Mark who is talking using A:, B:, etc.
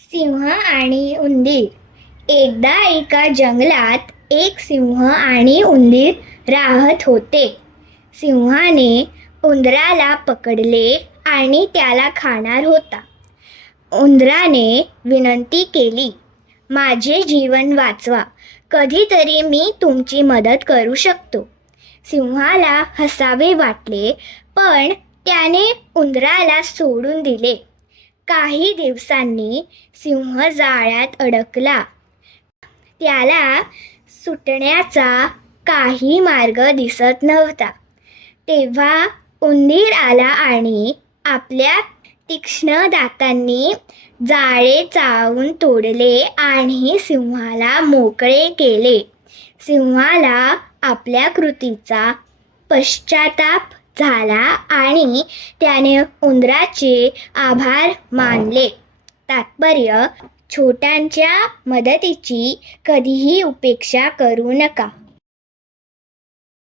A: सिंह आणि उंदीर. एकदा एका जंगलात एक सिंह आणि उंदीर राहत होते. सिंहाने उंदराला पकडले आणि त्याला खाणार होता. उंदराने विनंती केली माझे जीवन वाचवा. कधीतरी मी तुमची मदत करू शकतो. सिंहाला हसावे वाटले पण त्याने उंदराला सोडून दिले. काही दिवसांनी सिंह जाळ्यात अडकला. त्याला सुटण्याचा काही मार्ग दिसत नव्हता. तेव्हा उंदीर आला आणि आपल्या तीक्ष्ण दातांनी जाळे चावून तोडले आणि सिंहाला मोकळे केले. सिंहाला आपल्या कृतीचा पश्चाताप झाला आणि त्याने उंदराचे आभार मानले. तात्पर्य छोट्यांच्या मदतीची कधीही उपेक्षा करू नका.